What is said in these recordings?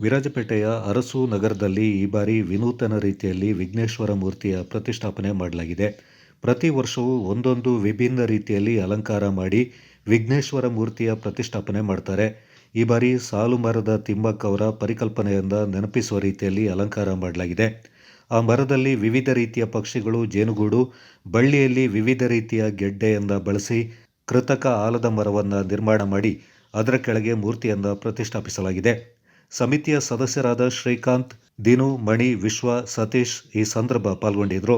ವಿರಾಜಪೇಟೆಯ ಅರಸು ನಗರದಲ್ಲಿ ಈ ಬಾರಿ ವಿನೂತನ ರೀತಿಯಲ್ಲಿ ವಿಘ್ನೇಶ್ವರ ಮೂರ್ತಿಯ ಪ್ರತಿಷ್ಠಾಪನೆ ಮಾಡಲಾಗಿದೆ. ಪ್ರತಿ ವರ್ಷವೂ ಒಂದೊಂದು ವಿಭಿನ್ನ ರೀತಿಯಲ್ಲಿ ಅಲಂಕಾರ ಮಾಡಿ ವಿಘ್ನೇಶ್ವರ ಮೂರ್ತಿಯ ಪ್ರತಿಷ್ಠಾಪನೆ ಮಾಡ್ತಾರೆ. ಈ ಬಾರಿ ಸಾಲು ಮರದ ತಿಮ್ಮಕ್ಕ ಅವರ ಪರಿಕಲ್ಪನೆಯಿಂದ ನೆನಪಿಸುವ ರೀತಿಯಲ್ಲಿ ಅಲಂಕಾರ ಮಾಡಲಾಗಿದೆ. ಆ ಮರದಲ್ಲಿ ವಿವಿಧ ರೀತಿಯ ಪಕ್ಷಿಗಳು, ಜೇನುಗೂಡು, ಬಳ್ಳಿಯಲ್ಲಿ ವಿವಿಧ ರೀತಿಯ ಗೆಡ್ಡೆಯಿಂದ ಬಳಸಿ ಕೃತಕ ಆಲದ ಮರವನ್ನು ನಿರ್ಮಾಣ ಮಾಡಿ ಅದರ ಕೆಳಗೆ ಮೂರ್ತಿಯನ್ನು ಪ್ರತಿಷ್ಠಾಪಿಸಲಾಗಿದೆ. ಸಮಿತಿಯ ಸದಸ್ಯರಾದ ಶ್ರೀಕಾಂತ್ ದಿನು ಮಣಿ ವಿಶ್ವ ಸತೀಶ್ ಈ ಸಂದರ್ಭ ಪಾಲ್ಗೊಂಡಿದ್ರು.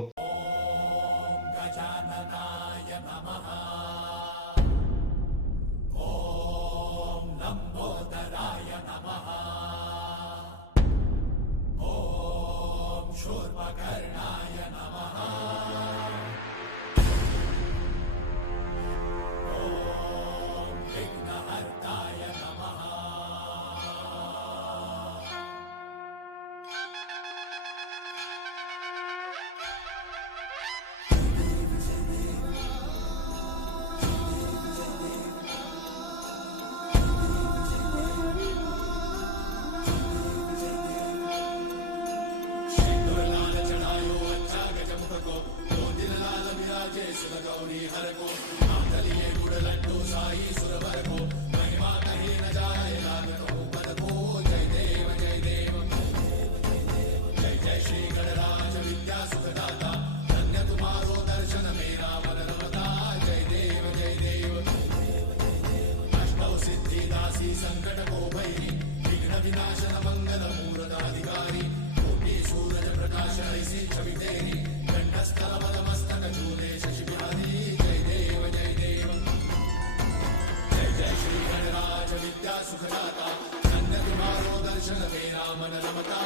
సంకట కోపైరి విఘ్న వినాశన మంగళ మూరదాధికారి కోటి సూరజ ప్రకాశ ఐసి చవితేరి గంటస్థల బలమస్తక చూలే శశిభాది జయ దేవ జయ దేవ జయ జయ శ్రీ గణరాజ విద్యా సుఖదాత నందకుమారో దర్శన మేరా మనలమతా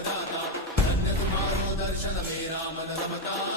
सजाता धन्य तुम्हारो दर्शन मेरा मन रमता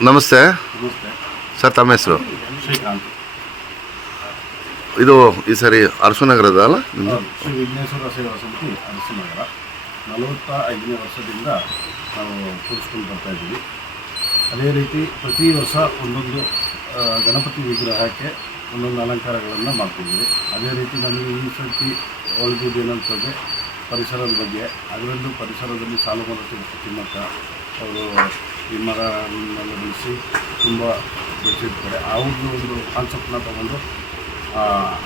ನಮಸ್ತೆ. ಸರ್ ತಮ್ಮ ಹೆಸರು? ಶ್ರೀಕಾಂತ್. ಇದು ಈ ಸರಿ ಅರಸುನಗರದ ಅಲ್ಲ? ಶ್ರೀ ವಿಘ್ನೇಶ್ವರ ಸೇವಾ ಸಮಿತಿ ಅರಸುನಗರ. ನಲವತ್ತ ಐದನೇ ವರ್ಷದಿಂದ ನಾವು ಕೂರಿಸ್ಕೊಂಡು ಬರ್ತಾ ಇದ್ದೀವಿ. ಅದೇ ರೀತಿ ಪ್ರತಿ ವರ್ಷ ಒಂದೊಂದು ಗಣಪತಿ ವಿಗ್ರಹಕ್ಕೆ ಒಂದೊಂದು ಅಲಂಕಾರಗಳನ್ನು ಮಾಡ್ತಿದ್ದೀವಿ. ಅದೇ ರೀತಿ ನಮಗೆ ಈ ಸರ್ತಿ ಒಳಗಿದ್ದು ಏನಂತಂದರೆ ಪರಿಸರದ ಬಗ್ಗೆ ಅದರಲ್ಲೂ ಪರಿಸರದಲ್ಲಿ ಸಾಲು ಮಾಡುತ್ತಿರುವ ತಿಮ್ಮ- ತಿಮ್ಮಕ್ಕ ಅವರು ಈ ಮರ ಬೆಳೆಸಿ ತುಂಬ ಬೆಳೆಸಿರ್ತಾರೆ ಅವ್ರದ್ದು ಒಂದು ಕಾನ್ಸೆಪ್ಟನ್ನ ತಗೊಂಡು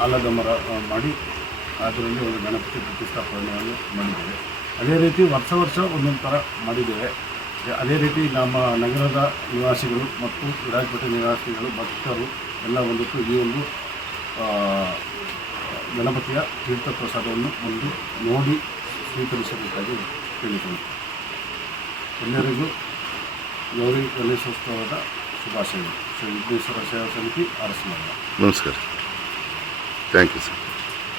ಆಲದ ಮರ ಮಾಡಿ ಅದರಲ್ಲಿ ಒಂದು ಗಣಪತಿ ಪ್ರತಿಷ್ಠಾಪನೆಯನ್ನು ಮಾಡಿದ್ದೇವೆ. ಅದೇ ರೀತಿ ವರ್ಷ ವರ್ಷ ಒಂದೊಂದು ಥರ ಮಾಡಿದ್ದೇವೆ. ಅದೇ ರೀತಿ ನಮ್ಮ ನಗರದ ನಿವಾಸಿಗಳು ಮತ್ತು ವಿರಾಜಪೇಟೆ ನಿವಾಸಿಗಳು, ಭಕ್ತರು ಎಲ್ಲ ಬಂದಿಟ್ಟು ಈ ಒಂದು ಗಣಪತಿಯ ತೀರ್ಥ ಪ್ರಸಾದವನ್ನು ಒಂದು ನೋಡಿ ಸ್ವೀಕರಿಸಬೇಕಾಗಿ ಕೇಳಿಕೊಳ್ಳುತ್ತೇವೆ ಎಲ್ಲರಿಗೂ ಗೌರಿ ಗಣೇಶೋತ್ಸವದ ಶುಭಾಶಯಗಳು ಶ್ರೀ ವಿಘ್ನೇಶ್ವರ ಸೇವಾ ಸಮಿತಿ ಅರಸನಗರ ನಮಸ್ಕಾರ ಥ್ಯಾಂಕ್ ಯು ಸರ್